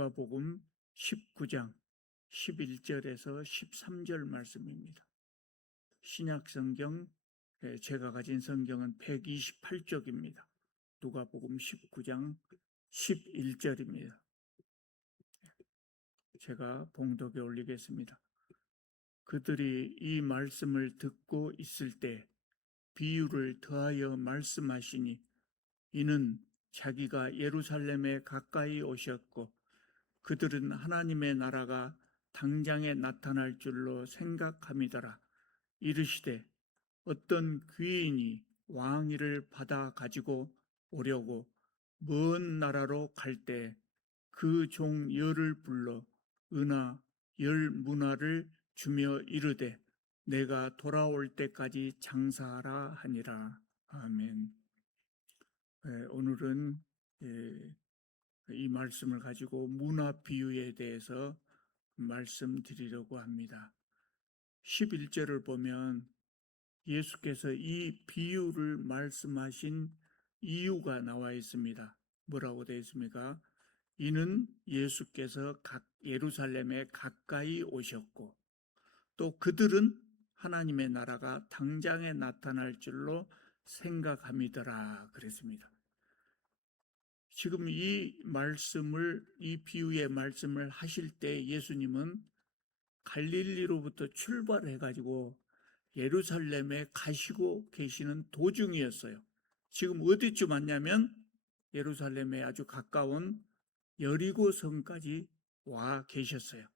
누가복음 19장 11절에서 13절 말씀입니다. 신약성경, 제가 가진 성경은 128쪽입니다. 누가복음 19장 11절입니다. 제가 봉독에 올리겠습니다. 그들이 이 말씀을 듣고 있을 때 비유를 더하여 말씀하시니, 이는 자기가 예루살렘에 가까이 오셨고 그들은 하나님의 나라가 당장에 나타날 줄로 생각함이더라. 이르시되 어떤 귀인이 왕위를 받아 가지고 오려고 먼 나라로 갈 때 그 종 열을 불러 은하 열 문화를 주며 이르되 내가 돌아올 때까지 장사하라 하니라. 아멘. 오늘은 이 말씀을 가지고 문화 비유에 대해서 말씀드리려고 합니다. 11절을 보면 예수께서 이 비유를 말씀하신 이유가 나와 있습니다. 뭐라고 되어 있습니까? 이는 예수께서 예루살렘에 가까이 오셨고 또 그들은 하나님의 나라가 당장에 나타날 줄로 생각함이더라 그랬습니다. 지금 이 비유의 말씀을 하실 때 예수님은 갈릴리로부터 출발해 가지고 예루살렘에 가시고 계시는 도중이었어요. 지금 어디쯤 왔냐면 예루살렘에 아주 가까운 여리고 성까지 와 계셨어요.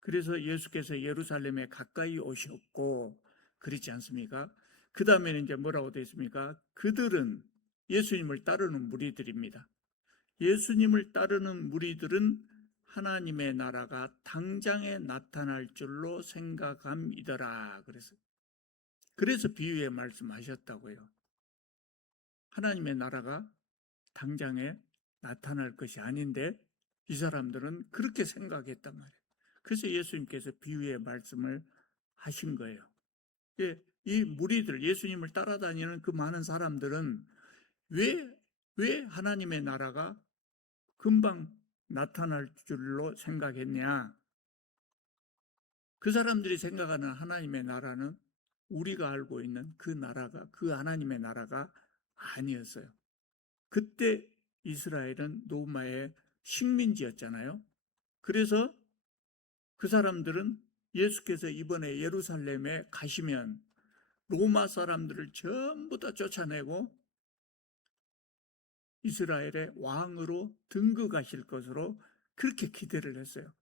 그래서 예수께서 예루살렘에 가까이 오셨고 그렇지 않습니까? 그 다음에는 이제 뭐라고 되어 있습니까? 그들은 예수님을 따르는 무리들입니다. 예수님을 따르는 무리들은 하나님의 나라가 당장에 나타날 줄로 생각함이더라. 그래서 비유에 말씀하셨다고요. 하나님의 나라가 당장에 나타날 것이 아닌데 이 사람들은 그렇게 생각했단 말이에요. 그래서 예수님께서 비유의 말씀을 하신 거예요. 이 무리들, 예수님을 따라다니는 그 많은 사람들은 왜 하나님의 나라가 금방 나타날 줄로 생각했냐? 그 사람들이 생각하는 하나님의 나라는 우리가 알고 있는 그 하나님의 나라가 아니었어요. 그때 이스라엘은 로마의 식민지였잖아요. 그래서 그 사람들은 예수께서 이번에 예루살렘에 가시면 로마 사람들을 전부 다 쫓아내고 이스라엘의 왕으로 등극하실 것으로 그렇게 기대를 했어요.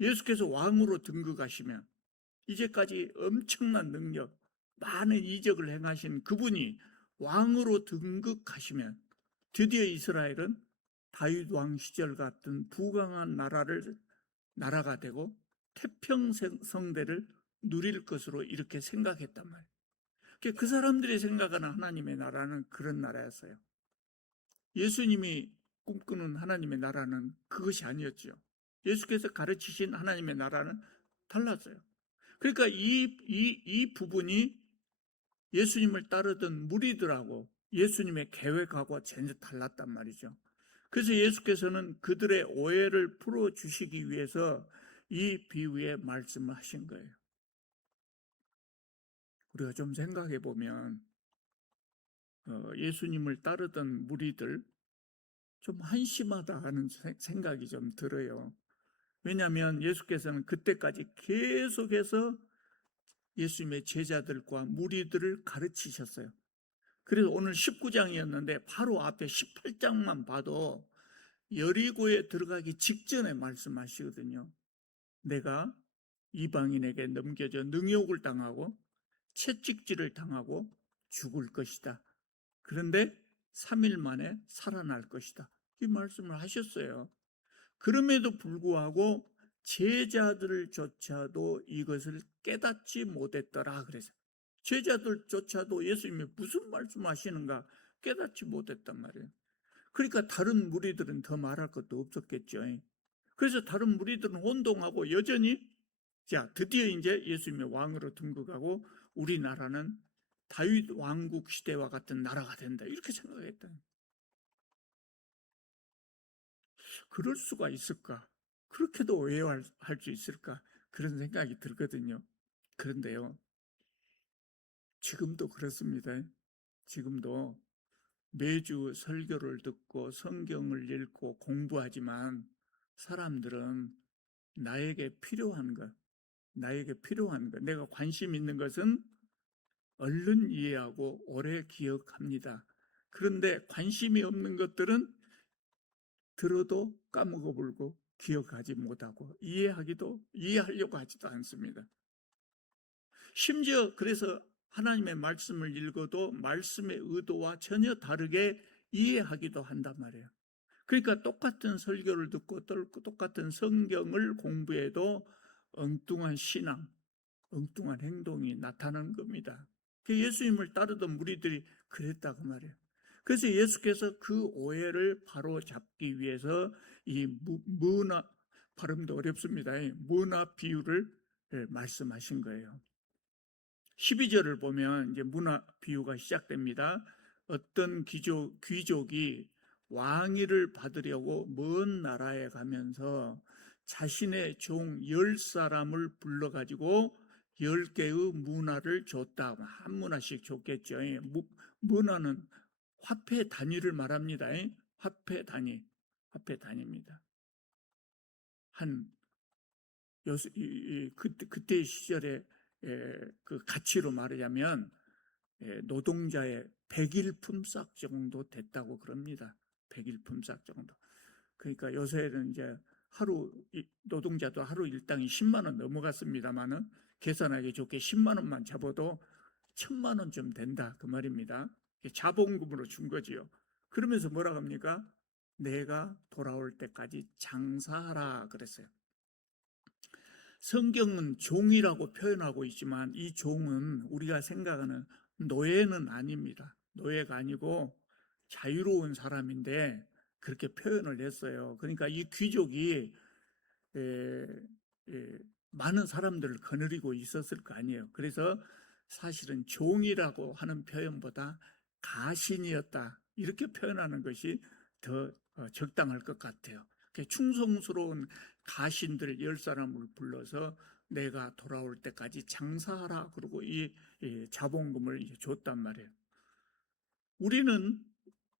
예수께서 왕으로 등극하시면 이제까지 엄청난 능력, 많은 이적을 행하신 그분이 왕으로 등극하시면 드디어 이스라엘은 다윗 왕 시절 같은 부강한 나라가 되고 태평성대를 누릴 것으로 이렇게 생각했단 말이에요. 그 사람들이 생각하는 하나님의 나라는 그런 나라였어요. 예수님이 꿈꾸는 하나님의 나라는 그것이 아니었죠. 예수께서 가르치신 하나님의 나라는 달랐어요. 그러니까 이 부분이 예수님을 따르던 무리들하고 예수님의 계획하고 전혀 달랐단 말이죠. 그래서 예수께서는 그들의 오해를 풀어주시기 위해서 이 비유의 말씀을 하신 거예요. 우리가 좀 생각해 보면 예수님을 따르던 무리들 좀 한심하다 하는 생각이 좀 들어요. 왜냐하면 예수께서는 그때까지 계속해서 예수님의 제자들과 무리들을 가르치셨어요. 그래서 오늘 19장이었는데 바로 앞에 18장만 봐도 여리고에 들어가기 직전에 말씀하시거든요. 내가 이방인에게 넘겨져 능욕을 당하고 채찍질을 당하고 죽을 것이다. 그런데 3일 만에 살아날 것이다. 이 말씀을 하셨어요. 그럼에도 불구하고 제자들조차도 이것을 깨닫지 못했더라 그래서 제자들조차도 예수님이 무슨 말씀하시는가 깨닫지 못했단 말이에요. 그러니까 다른 무리들은 더 말할 것도 없었겠죠. 그래서 다른 무리들은 혼동하고 여전히 드디어 이제 예수님의 왕으로 등극하고 우리나라는 다윗 왕국 시대와 같은 나라가 된다 이렇게 생각했다. 그럴 수가 있을까? 그렇게도 오해할 수 있을까? 그런 생각이 들거든요. 그런데요, 지금도 그렇습니다. 지금도 매주 설교를 듣고 성경을 읽고 공부하지만 사람들은 나에게 필요한 것, 내가 관심 있는 것은 얼른 이해하고 오래 기억합니다. 그런데 관심이 없는 것들은 들어도 까먹어 버리고 기억하지 못하고 이해하려고 하지도 않습니다. 심지어 그래서 하나님의 말씀을 읽어도 말씀의 의도와 전혀 다르게 이해하기도 한단 말이에요. 그러니까 똑같은 설교를 듣고 똑같은 성경을 공부해도 엉뚱한 신앙, 엉뚱한 행동이 나타나는 겁니다. 예수님을 따르던 무리들이 그랬다고 말이에요. 그래서 예수께서 그 오해를 바로잡기 위해서 이 문화, 발음도 어렵습니다. 문화 비유를 말씀하신 거예요. 12절을 보면 이제 문화 비유가 시작됩니다. 어떤 귀족이 왕위를 받으려고 먼 나라에 가면서 자신의 종 10사람을 불러가지고 10개의 문화를 줬다. 한 문화씩 줬겠죠. 문화는 화폐 단위를 말합니다. 화폐 단위입니다. 그때 시절에 그 가치로 말하자면 노동자의 100일품삯 정도 됐다고 그럽니다. 100일품삯 정도. 그러니까 요새는 이제 노동자도 하루 일당이 10만 원 넘어갔습니다만은 계산하기 좋게 10만 원만 잡아도 1000만 원쯤 된다 그 말입니다. 자본금으로 준 거지요. 그러면서 뭐라고 합니까? 내가 돌아올 때까지 장사하라 그랬어요. 성경은 종이라고 표현하고 있지만 이 종은 우리가 생각하는 노예는 아닙니다. 노예가 아니고 자유로운 사람인데 그렇게 표현을 했어요. 그러니까 이 귀족이 많은 사람들을 거느리고 있었을 거 아니에요. 그래서 사실은 종이라고 하는 표현보다 가신이었다 이렇게 표현하는 것이 더 적당할 것 같아요. 충성스러운 가신들 10사람을 불러서 내가 돌아올 때까지 장사하라 그러고 이 자본금을 줬단 말이에요. 우리는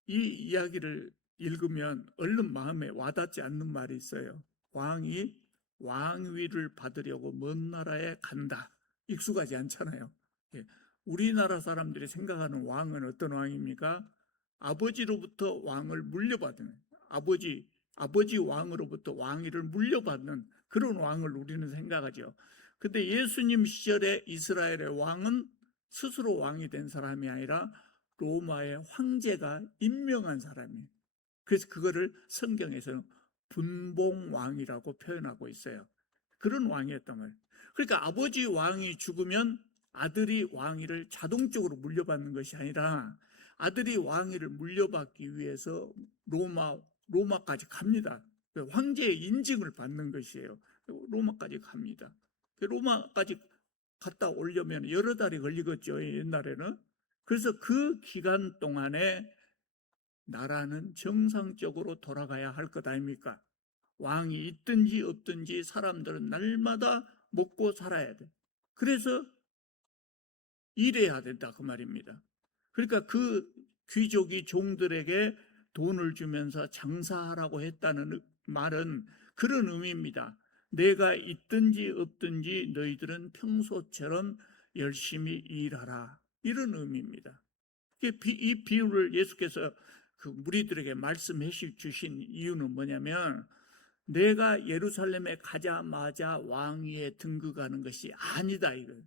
이 이야기를 읽으면 얼른 마음에 와닿지 않는 말이 있어요. 왕이 왕위를 받으려고 먼 나라에 간다. 익숙하지 않잖아요. 우리나라 사람들이 생각하는 왕은 어떤 왕입니까? 아버지로부터 왕을 물려받는, 아버지 왕으로부터 왕위를 물려받는 그런 왕을 우리는 생각하죠. 근데 예수님 시절에 이스라엘의 왕은 스스로 왕이 된 사람이 아니라 로마의 황제가 임명한 사람이에요. 그래서 그거를 성경에서는 분봉왕이라고 표현하고 있어요. 그런 왕이었단 말이에요. 그러니까 아버지 왕이 죽으면 아들이 왕위를 자동적으로 물려받는 것이 아니라 아들이 왕위를 물려받기 위해서 로마까지 갑니다. 황제의 인증을 받는 것이에요. 로마까지 갑니다. 로마까지 갔다 오려면 여러 달이 걸리겠죠, 옛날에는. 그래서 그 기간 동안에 나라는 정상적으로 돌아가야 할 것 아닙니까? 왕이 있든지 없든지 사람들은 날마다 먹고 살아야 돼. 그래서 일해야 된다 그 말입니다. 그러니까 그 귀족이 종들에게 돈을 주면서 장사하라고 했다는 말은 그런 의미입니다. 내가 있든지 없든지 너희들은 평소처럼 열심히 일하라 이런 의미입니다. 이 비유를 예수께서 그 무리들에게 말씀해 주신 이유는 뭐냐면 내가 예루살렘에 가자마자 왕위에 등극하는 것이 아니다 이거예요.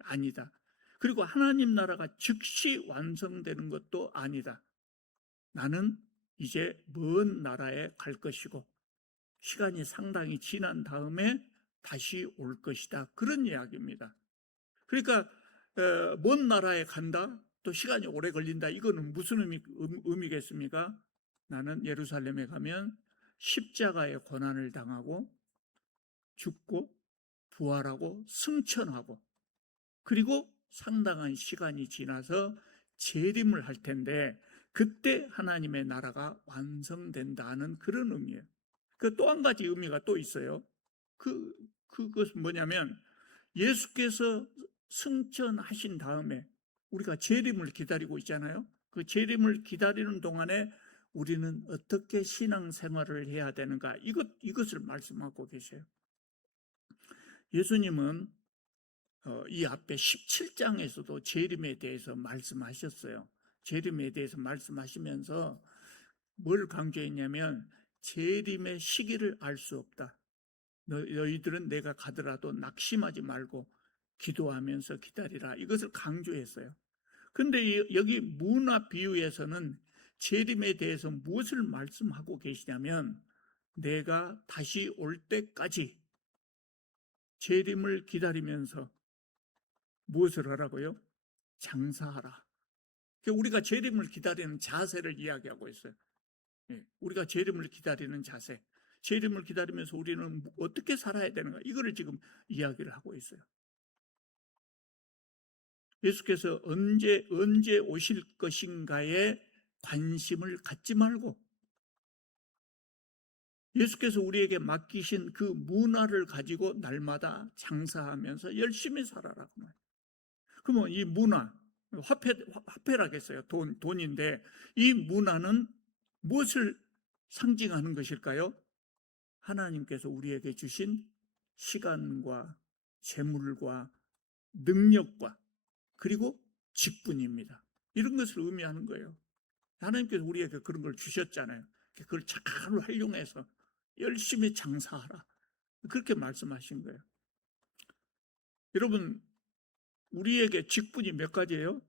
아니다. 그리고 하나님 나라가 즉시 완성되는 것도 아니다. 나는 이제 먼 나라에 갈 것이고 시간이 상당히 지난 다음에 다시 올 것이다. 그런 이야기입니다. 그러니까 먼 나라에 간다? 또 시간이 오래 걸린다. 이거는 무슨 의미겠습니까? 나는 예루살렘에 가면 십자가의 고난을 당하고 죽고 부활하고 승천하고 그리고 상당한 시간이 지나서 재림을 할 텐데 그때 하나님의 나라가 완성된다는 그런 의미예요. 그 또 한 가지 의미가 또 있어요. 그것은 뭐냐면 예수께서 승천하신 다음에 우리가 재림을 기다리고 있잖아요. 그 재림을 기다리는 동안에 우리는 어떻게 신앙생활을 해야 되는가, 이것을 말씀하고 계세요. 예수님은 이 앞에 17장에서도 재림에 대해서 말씀하셨어요. 재림에 대해서 말씀하시면서 뭘 강조했냐면 재림의 시기를 알 수 없다. 너희들은 내가 가더라도 낙심하지 말고 기도하면서 기다리라. 이것을 강조했어요. 근데 여기 문화 비유에서는 재림에 대해서 무엇을 말씀하고 계시냐면 내가 다시 올 때까지 재림을 기다리면서 무엇을 하라고요? 장사하라. 우리가 재림을 기다리는 자세를 이야기하고 있어요. 우리가 재림을 기다리는 자세, 재림을 기다리면서 우리는 어떻게 살아야 되는가, 이거를 지금 이야기를 하고 있어요. 예수께서 언제 오실 것인가에 관심을 갖지 말고 예수께서 우리에게 맡기신 그 문화를 가지고 날마다 장사하면서 열심히 살아라고 말해요. 그러면 이 문화, 화폐라겠어요. 돈인데 이 문화는 무엇을 상징하는 것일까요? 하나님께서 우리에게 주신 시간과 재물과 능력과 그리고 직분입니다. 이런 것을 의미하는 거예요. 하나님께서 우리에게 그런 걸 주셨잖아요. 그걸 잘 활용해서 열심히 장사하라. 그렇게 말씀하신 거예요. 여러분, 우리에게 직분이 몇 가지예요?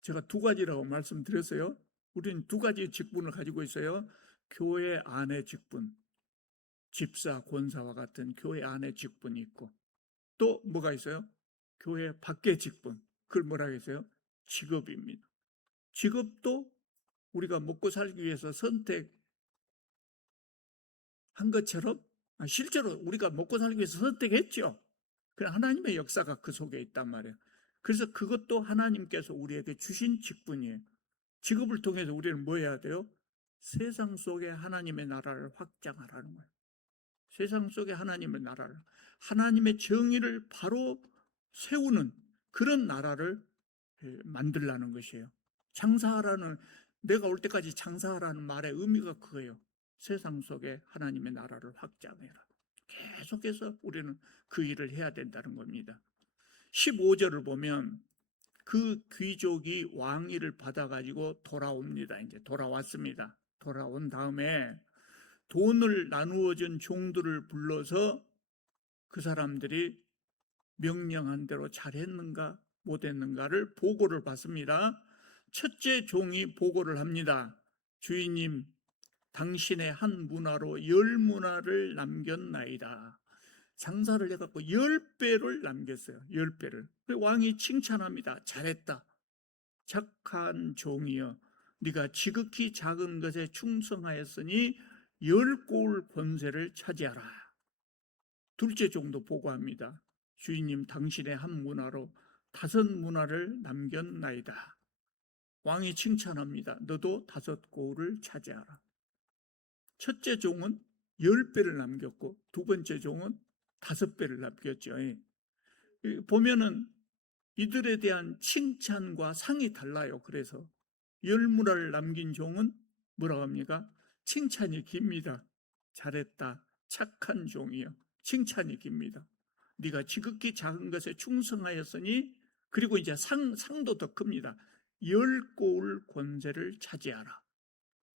제가 두 가지라고 말씀드렸어요. 우리는 두 가지 직분을 가지고 있어요. 교회 안의 직분, 집사, 권사와 같은 교회 안의 직분이 있고, 또 뭐가 있어요? 교회 밖의 직분. 그걸 뭐라고 했어요? 직업입니다. 직업도 우리가 먹고 살기 위해서 선택한 것처럼 실제로 우리가 먹고 살기 위해서 선택했죠. 그냥 하나님의 역사가 그 속에 있단 말이에요. 그래서 그것도 하나님께서 우리에게 주신 직분이에요. 직업을 통해서 우리는 뭐 해야 돼요? 세상 속에 하나님의 나라를 확장하라는 거예요. 세상 속에 하나님의 나라를, 하나님의 정의를 바로 세우는 그런 나라를 만들라는 것이에요. 장사하라는, 내가 올 때까지 장사하라는 말의 의미가 그거예요. 세상 속에 하나님의 나라를 확장해라. 계속해서 우리는 그 일을 해야 된다는 겁니다. 15절을 보면 그 귀족이 왕위를 받아가지고 돌아옵니다. 이제 돌아왔습니다. 돌아온 다음에 돈을 나누어 준 종들을 불러서 그 사람들이 명령한 대로 잘했는가 못했는가를 보고를 받습니다. 첫째 종이 보고를 합니다. 주인님, 당신의 한 문화로 10문화를 남겼나이다. 장사를 해갖고 10배를 남겼어요. 10배를. 왕이 칭찬합니다. 잘했다. 착한 종이여, 네가 지극히 작은 것에 충성하였으니 10고을 권세를 차지하라. 둘째 종도 보고합니다. 주인님, 당신의 한 문화로 5문화를 남겼나이다. 왕이 칭찬합니다. 너도 5고을을 차지하라. 첫째 종은 10배를 남겼고 두 번째 종은 5배를 남겼죠. 보면은 이들에 대한 칭찬과 상이 달라요. 그래서 10문화를 남긴 종은 뭐라고 합니까? 칭찬이 깁니다. 잘했다. 착한 종이요. 칭찬이 깁니다. 네가 지극히 작은 것에 충성하였으니, 그리고 이제 상도 더 큽니다. 10고을 권세를 차지하라.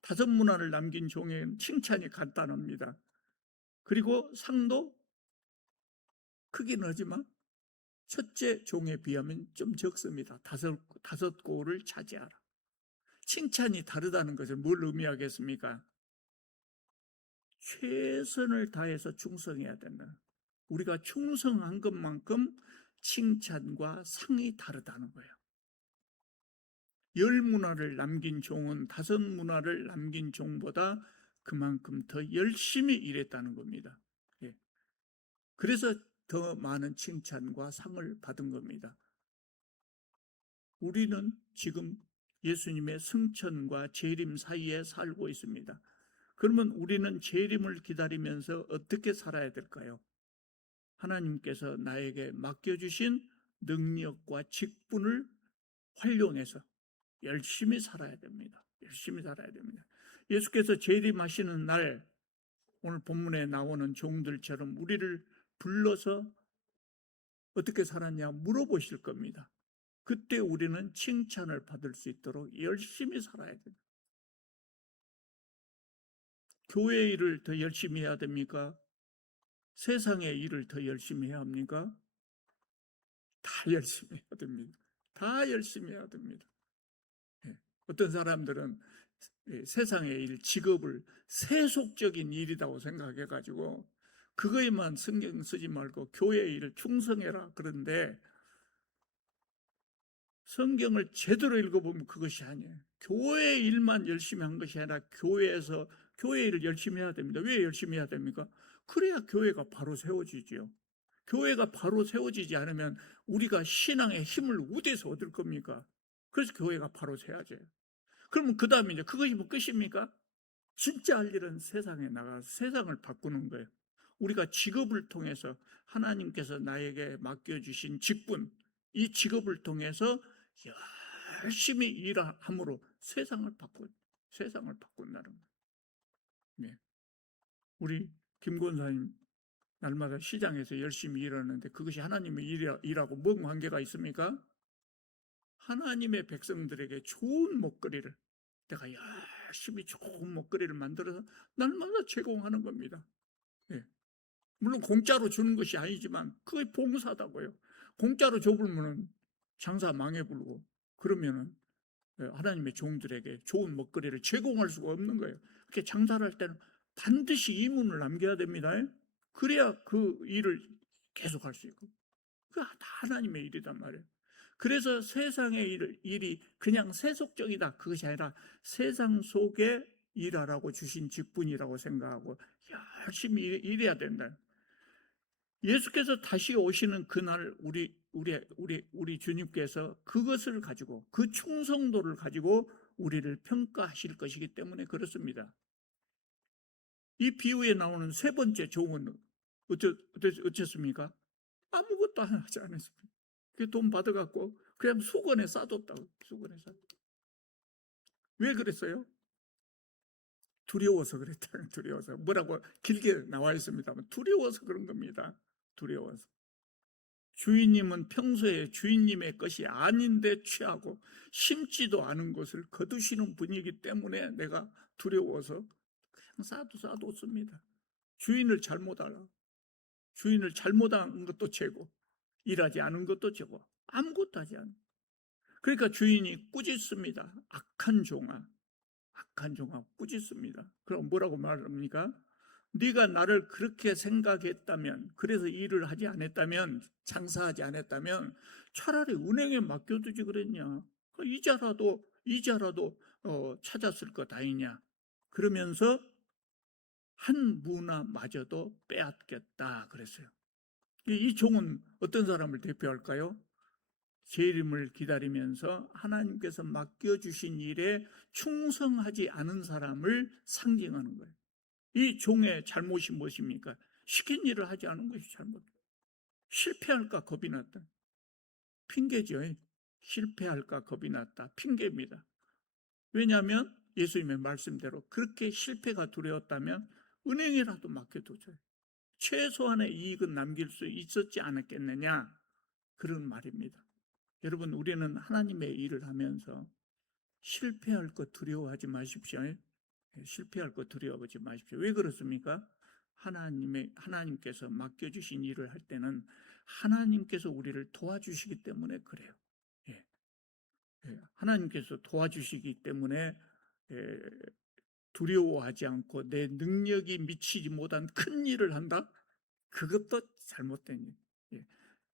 5문화를 남긴 종에는 칭찬이 간단합니다. 그리고 상도 크긴 하지만 첫째 종에 비하면 좀 적습니다. 5고을을 차지하라. 칭찬이 다르다는 것을 뭘 의미하겠습니까? 최선을 다해서 충성해야 된다. 우리가 충성한 것만큼 칭찬과 상이 다르다는 거예요. 10문화를 남긴 종은 5문화를 남긴 종보다 그만큼 더 열심히 일했다는 겁니다. 그래서 더 많은 칭찬과 상을 받은 겁니다. 우리는 지금 예수님의 승천과 재림 사이에 살고 있습니다. 그러면 우리는 재림을 기다리면서 어떻게 살아야 될까요? 하나님께서 나에게 맡겨주신 능력과 직분을 활용해서 열심히 살아야 됩니다. 열심히 살아야 됩니다. 예수께서 재림하시는 날, 오늘 본문에 나오는 종들처럼 우리를 불러서 어떻게 살았냐 물어보실 겁니다. 그때 우리는 칭찬을 받을 수 있도록 열심히 살아야 됩니다. 교회 일을 더 열심히 해야 됩니까? 세상의 일을 더 열심히 해야 합니까? 다 열심히 해야 됩니다. 다 열심히 해야 됩니다. 어떤 사람들은 세상의 일, 직업을 세속적인 일이라고 생각해가지고 그거에만 신경 쓰지 말고 교회 일을 충성해라. 그런데 성경을 제대로 읽어보면 그것이 아니에요. 교회 일만 열심히 한 것이 아니라 교회에서 교회 일을 열심히 해야 됩니다. 왜 열심히 해야 됩니까? 그래야 교회가 바로 세워지지요. 교회가 바로 세워지지 않으면 우리가 신앙의 힘을 어디서 얻을 겁니까? 그래서 교회가 바로 세워져요. 그러면 그 다음에 이제 그것이 뭐 끝입니까? 진짜 할 일은 세상에 나가서 세상을 바꾸는 거예요. 우리가 직업을 통해서 하나님께서 나에게 맡겨주신 직분, 이 직업을 통해서 열심히 일함으로 세상을 바꾼다는 거예요. 네. 우리 김 권사님 날마다 시장에서 열심히 일하는데 그것이 하나님의 일하고 뭔 관계가 있습니까? 하나님의 백성들에게 좋은 먹거리를 내가 열심히 좋은 먹거리를 만들어서 날마다 제공하는 겁니다. 네. 물론 공짜로 주는 것이 아니지만 그게 봉사다고요. 공짜로 줘보면 장사 망해불고 그러면은 하나님의 종들에게 좋은 먹거리를 제공할 수가 없는 거예요. 그렇게 장사를 할 때는 반드시 이문을 남겨야 됩니다. 그래야 그 일을 계속할 수 있고 그게 다 하나님의 일이란 말이에요. 그래서 세상의 일이 그냥 세속적이다 그것이 아니라 세상 속에 일하라고 주신 직분이라고 생각하고 열심히 일해야 된다. 예수께서 다시 오시는 그날 우리 주님께서 그것을 가지고 그 충성도를 가지고 우리를 평가하실 것이기 때문에 그렇습니다. 이 비유에 나오는 세 번째 종은 어쨌습니까? 아무것도 하지 않았습니다. 돈 받아갖고 그냥 수건에 싸뒀다고. 수건에 싸뒀다. 왜 그랬어요? 두려워서 그랬다. 두려워서. 뭐라고 길게 나와 있습니다만 두려워서 그런 겁니다. 두려워서. 주인님은 평소에 주인님의 것이 아닌데 취하고 심지도 않은 것을 거두시는 분이기 때문에 내가 두려워서 그냥 싸뒀습니다. 주인을 잘못 알아. 주인을 잘못한 것도 죄고 일하지 않은 것도 죄고 아무것도 하지 않아. 그러니까 주인이 꾸짖습니다. 악한 종아 꾸짖습니다. 그럼 뭐라고 말합니까? 네가 나를 그렇게 생각했다면, 그래서 일을 하지 않았다면, 장사하지 않았다면 차라리 은행에 맡겨두지 그랬냐. 이자라도 찾았을 것 아니냐. 그러면서 한 무나마저도 빼앗겼다 그랬어요. 이 종은 어떤 사람을 대표할까요? 재림을 기다리면서 하나님께서 맡겨주신 일에 충성하지 않은 사람을 상징하는 거예요. 이 종의 잘못이 무엇입니까? 시킨 일을 하지 않은 것이 잘못. 실패할까 겁이 났다. 핑계죠. 실패할까 겁이 났다. 핑계입니다. 왜냐하면 예수님의 말씀대로 그렇게 실패가 두려웠다면 은행이라도 맡겨두죠. 최소한의 이익은 남길 수 있었지 않았겠느냐. 그런 말입니다. 여러분, 우리는 하나님의 일을 하면서 실패할 것 두려워하지 마십시오. 실패할 것 두려워하지 마십시오. 왜 그렇습니까? 하나님께서 맡겨주신 일을 할 때는 하나님께서 우리를 도와주시기 때문에 그래요. 하나님께서 도와주시기 때문에 두려워하지 않고 내 능력이 미치지 못한 큰 일을 한다? 그것도 잘못된 일.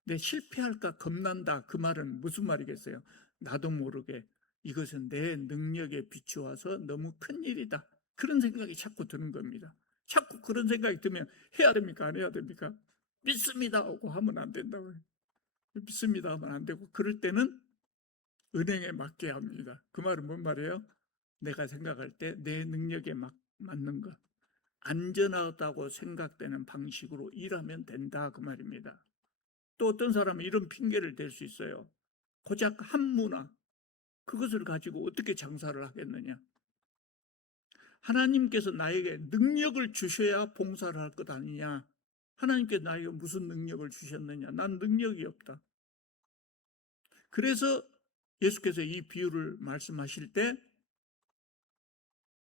내 실패할까 겁난다. 그 말은 무슨 말이겠어요? 나도 모르게 이것은 내 능력에 비추어서 너무 큰 일이다. 그런 생각이 자꾸 드는 겁니다. 자꾸 그런 생각이 들면 해야 됩니까? 안 해야 됩니까? 믿습니다 하고 하면 안 된다고요. 믿습니다 하면 안 되고 그럴 때는 은행에 맡겨야 합니다. 그 말은 뭔 말이에요? 내가 생각할 때 내 능력에 맞는 거, 안전하다고 생각되는 방식으로 일하면 된다, 그 말입니다. 또 어떤 사람은 이런 핑계를 댈 수 있어요. 고작 한 문화, 그것을 가지고 어떻게 장사를 하겠느냐. 하나님께서 나에게 능력을 주셔야 봉사를 할 것 아니냐. 하나님께서 나에게 무슨 능력을 주셨느냐. 난 능력이 없다. 그래서 예수께서 이 비유를 말씀하실 때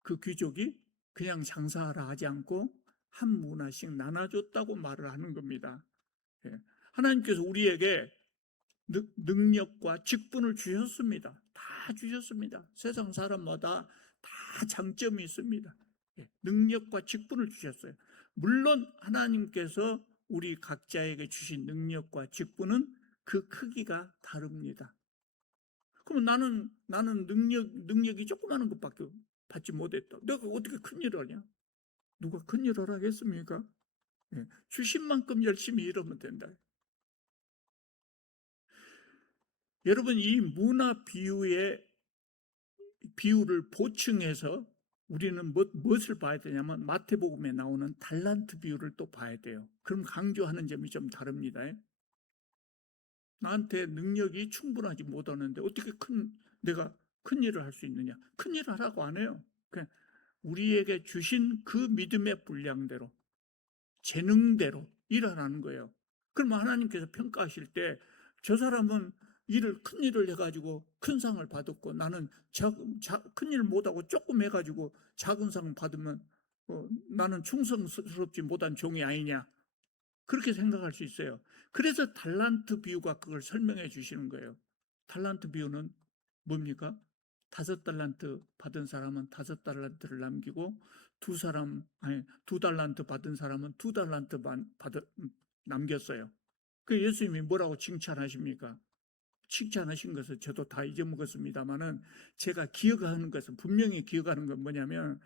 그 귀족이 그냥 장사하라 하지 않고 한 문화씩 나눠줬다고 말을 하는 겁니다. 하나님께서 우리에게 능력과 직분을 주셨습니다. 다 주셨습니다. 세상 사람마다 다 장점이 있습니다. 능력과 직분을 주셨어요. 물론 하나님께서 우리 각자에게 주신 능력과 직분은 그 크기가 다릅니다. 그럼 나는 능력이 조그마한 것밖에 받지 못했다. 내가 어떻게 큰일을 하냐? 누가 큰일을 하겠습니까? 주신 만큼 열심히 일하면 된다. 여러분, 이 문화 비유를 보충해서 우리는 무엇을 봐야 되냐면 마태복음에 나오는 달란트 비유를 또 봐야 돼요. 그럼 강조하는 점이 좀 다릅니다. 나한테 능력이 충분하지 못하는데 어떻게 내가 큰 일을 할 수 있느냐? 큰 일을 하라고 안 해요. 그냥 우리에게 주신 그 믿음의 분량대로, 재능대로 일하라는 거예요. 그럼 하나님께서 평가하실 때 저 사람은 큰 일을 해가지고 큰 상을 받았고 나는 큰 일을 못하고 조금 해가지고 작은 상 받으면 나는 충성스럽지 못한 종이 아니냐, 그렇게 생각할 수 있어요. 그래서 달란트 비유가 그걸 설명해 주시는 거예요. 달란트 비유는 뭡니까? 5달란트 받은 사람은 5달란트를 남기고 2달란트 받은 사람은 2달란트만 남겼어요. 그 예수님이 뭐라고 칭찬하십니까? 칭찬하신 것을 저도 다 잊어먹었습니다만은 제가 기억하는 것은, 분명히 기억하는 건 뭐냐면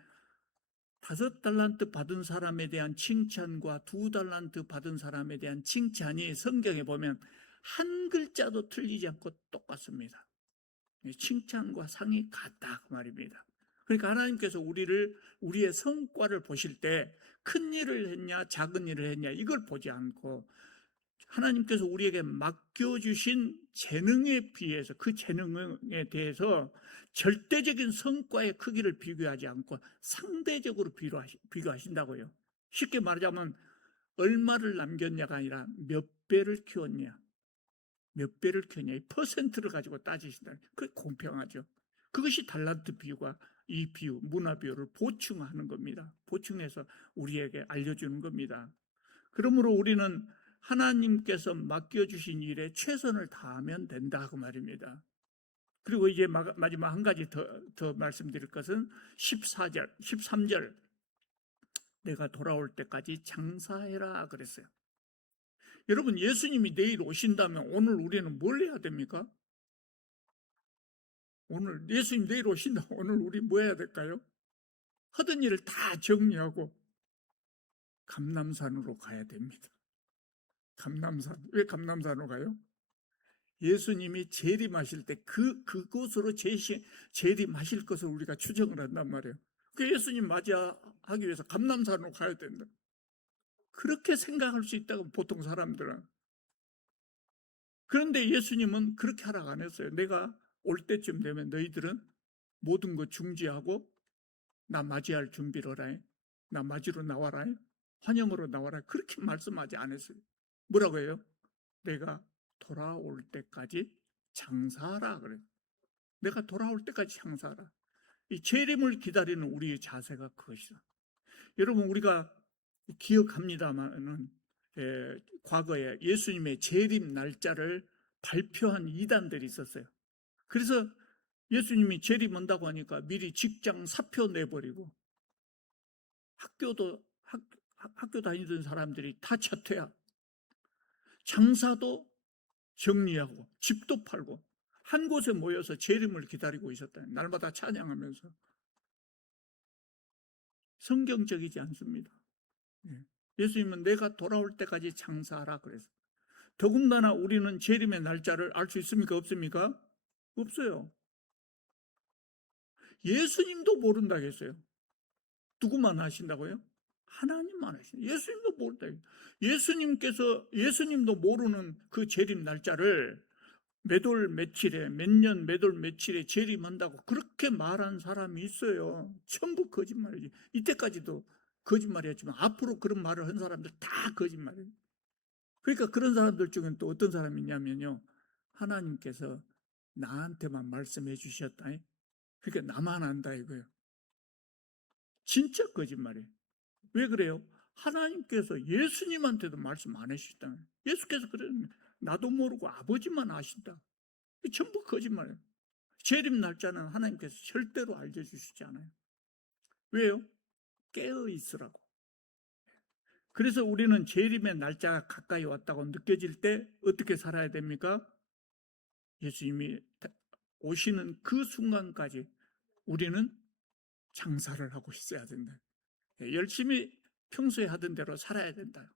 5달란트 받은 사람에 대한 칭찬과 2달란트 받은 사람에 대한 칭찬이 성경에 보면 한 글자도 틀리지 않고 똑같습니다. 칭찬과 상이 같다, 그 말입니다. 그러니까 하나님께서 우리의 성과를 보실 때 큰 일을 했냐 작은 일을 했냐 이걸 보지 않고 하나님께서 우리에게 맡겨주신 재능에 비해서 그 재능에 대해서 절대적인 성과의 크기를 비교하지 않고 상대적으로 비교하신다고요. 쉽게 말하자면 얼마를 남겼냐가 아니라 몇 배를 키웠냐, 몇 배를 키웠냐, 이 퍼센트를 가지고 따지신다. 그게 공평하죠. 그것이 달란트 비유가 이 비유, 문화 비유를 보충하는 겁니다. 보충해서 우리에게 알려주는 겁니다. 그러므로 우리는 하나님께서 맡겨주신 일에 최선을 다하면 된다, 그 말입니다. 그리고 이제 마지막 한 가지 더 말씀드릴 것은 13절 내가 돌아올 때까지 장사해라 그랬어요. 여러분, 예수님이 내일 오신다면 오늘 우리는 뭘 해야 됩니까? 오늘 예수님 내일 오신다면 오늘 우리 뭐 해야 될까요? 하던 일을 다 정리하고 감람산으로 가야 됩니다. 감람산. 왜 감람산으로 가요? 예수님이 재림하실 때 그곳으로 재림하실 것을 우리가 추정을 한단 말이에요. 그 예수님 맞이하기 위해서 감람산으로 가야 된다. 그렇게 생각할 수 있다고 보통 사람들은. 그런데 예수님은 그렇게 하라고 안 했어요. 내가 올 때쯤 되면 너희들은 모든 것 중지하고 나 맞이할 준비를 하라. 나 맞이로 나와라. 환영으로 나와라. 그렇게 말씀하지 않았어요. 뭐라고 해요? 내가 돌아올 때까지 장사하라 그래요. 내가 돌아올 때까지 장사하라. 이 재림을 기다리는 우리의 자세가 그것이다. 여러분, 우리가 기억합니다만은 과거에 예수님의 재림 날짜를 발표한 이단들이 있었어요. 그래서 예수님이 재림 온다고 하니까 미리 직장 사표 내버리고 학교 다니던 사람들이 다 자퇴하고 장사도 정리하고 집도 팔고 한 곳에 모여서 재림을 기다리고 있었다. 날마다 찬양하면서. 성경적이지 않습니다. 예수님은 내가 돌아올 때까지 장사하라 그래서. 더군다나 우리는 재림의 날짜를 알 수 있습니까? 없습니까? 없어요. 예수님도 모른다 했어요. 누구만 아신다고요? 하나님만 아신다. 예수님도 모른다. 예수님도 모르는 그 재림 날짜를 몇 월 며칠에, 몇 년 몇 월 며칠에 재림한다고 그렇게 말한 사람이 있어요. 전부 거짓말이지. 이때까지도 거짓말이었지만 앞으로 그런 말을 한 사람들 다 거짓말이에요. 그러니까 그런 사람들 중엔 또 어떤 사람이 있냐면요, 하나님께서 나한테만 말씀해 주셨다. 그러니까 나만 안다 이거예요. 진짜 거짓말이에요. 왜 그래요? 하나님께서 예수님한테도 말씀 안 하셨다. 예수께서 그러는, 나도 모르고 아버지만 아신다. 전부 거짓말이에요. 재림 날짜는 하나님께서 절대로 알려주시지 않아요. 왜요? 깨어 있으라고. 그래서 우리는 재림의 날짜가 가까이 왔다고 느껴질 때 어떻게 살아야 됩니까? 예수님이 오시는 그 순간까지 우리는 장사를 하고 있어야 된다. 열심히 평소에 하던 대로 살아야 된다.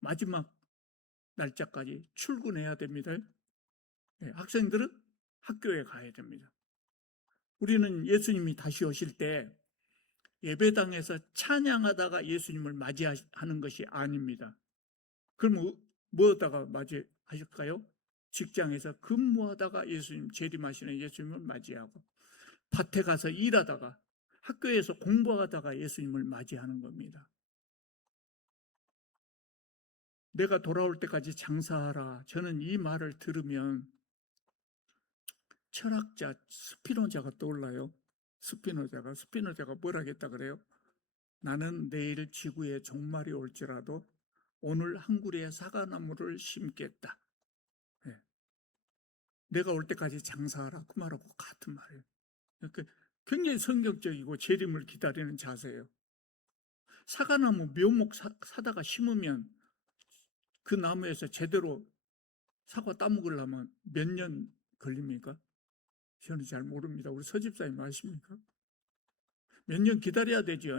마지막 날짜까지 출근해야 됩니다. 학생들은 학교에 가야 됩니다. 우리는 예수님이 다시 오실 때 예배당에서 찬양하다가 예수님을 맞이하는 것이 아닙니다. 그럼 뭐하다가 맞이하실까요? 직장에서 근무하다가 예수님, 재림하시는 예수님을 맞이하고, 밭에 가서 일하다가, 학교에서 공부하다가 예수님을 맞이하는 겁니다. 내가 돌아올 때까지 장사하라. 저는 이 말을 들으면 철학자 스피노자가 떠올라요. 스피노자가 뭘 하겠다 그래요? 나는 내일 지구에 종말이 올지라도 오늘 한 그루의 사과나무를 심겠다. 네. 내가 올 때까지 장사하라. 그 말하고 같은 말이에요. 그러니까 굉장히 성경적이고 재림을 기다리는 자세예요. 사과나무 묘목 사다가 심으면 그 나무에서 제대로 사과 따먹으려면 몇 년 걸립니까? 저는 잘 모릅니다. 우리 서집사님 아십니까? 몇 년 기다려야 되죠.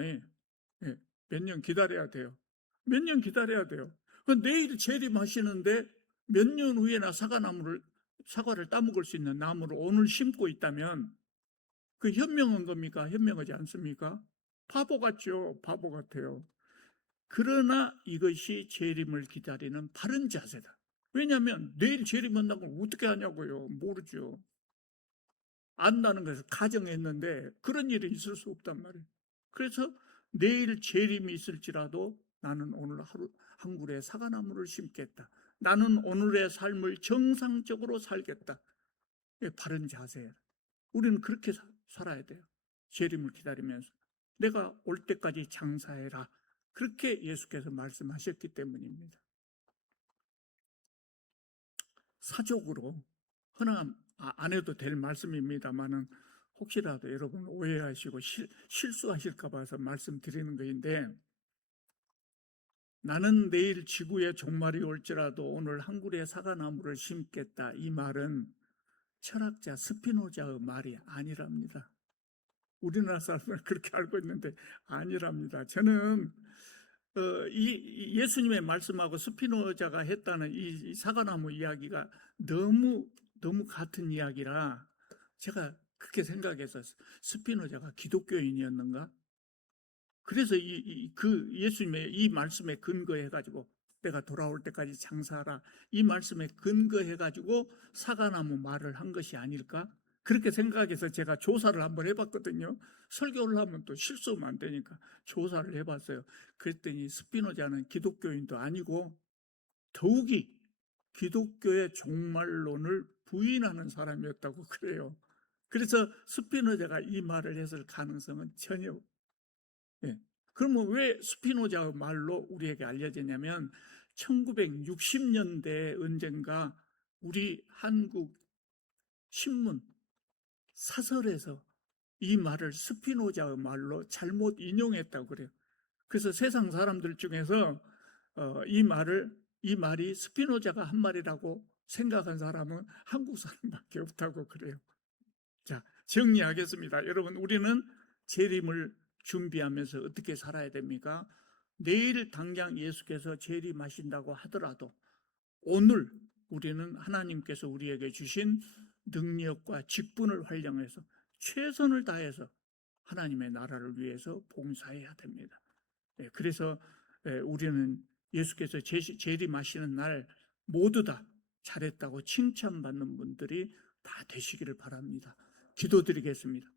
몇 년 기다려야 돼요. 몇 년 기다려야 돼요. 내일 재림하시는데 몇 년 후에나 사과를 따먹을 수 있는 나무를 오늘 심고 있다면 그 현명한 겁니까? 현명하지 않습니까? 바보 같죠. 바보 같아요. 그러나 이것이 재림을 기다리는 바른 자세다. 왜냐하면 내일 재림한다고 어떻게 하냐고요. 모르죠. 안다는 것을 가정했는데 그런 일이 있을 수 없단 말이에요. 그래서 내일 재림이 있을지라도 나는 오늘 하루 한 그루의 사과나무를 심겠다. 나는 오늘의 삶을 정상적으로 살겠다. 바른 자세예요. 우리는 그렇게 살아야 돼요. 재림을 기다리면서 내가 올 때까지 장사해라. 그렇게 예수께서 말씀하셨기 때문입니다. 사적으로 흔한 안 해도 될 말씀입니다만은 혹시라도 여러분 오해하시고 실수하실까 봐서 말씀드리는 것인데, 나는 내일 지구에 종말이 올지라도 오늘 한 그루의 사과나무를 심겠다. 이 말은 철학자 스피노자의 말이 아니랍니다. 우리나라 사람들은 그렇게 알고 있는데 아니랍니다. 저는 이 예수님의 말씀하고 스피노자가 했다는 이 사과나무 이야기가 너무 같은 이야기라 제가 그렇게 생각해서 스피노자가 기독교인이었는가? 그래서 그 예수님의 이 말씀에 근거해가지고 내가 돌아올 때까지 장사하라 이 말씀에 근거해가지고 사과나무 말을 한 것이 아닐까? 그렇게 생각해서 제가 조사를 한번 해봤거든요. 설교를 하면 또 실수하면 안 되니까 조사를 해봤어요. 그랬더니 스피노자는 기독교인도 아니고 더욱이 기독교의 종말론을 부인하는 사람이었다고 그래요. 그래서 스피노자가 이 말을 했을 가능성은 전혀. 그러면 왜 스피노자의 말로 우리에게 알려지냐면 1960년대 언젠가 우리 한국 신문 사설에서 이 말을 스피노자의 말로 잘못 인용했다고 그래요. 그래서 세상 사람들 중에서 이 말이 스피노자가 한 말이라고 생각한 사람은 한국 사람밖에 없다고 그래요. 자, 정리하겠습니다. 여러분, 우리는 재림을 준비하면서 어떻게 살아야 됩니까? 내일 당장 예수께서 재림하신다고 하더라도 오늘 우리는 하나님께서 우리에게 주신 능력과 직분을 활용해서 최선을 다해서 하나님의 나라를 위해서 봉사해야 됩니다. 그래서 우리는 예수께서 재림하시는 날 모두 다 잘했다고 칭찬받는 분들이 다 되시기를 바랍니다. 기도드리겠습니다.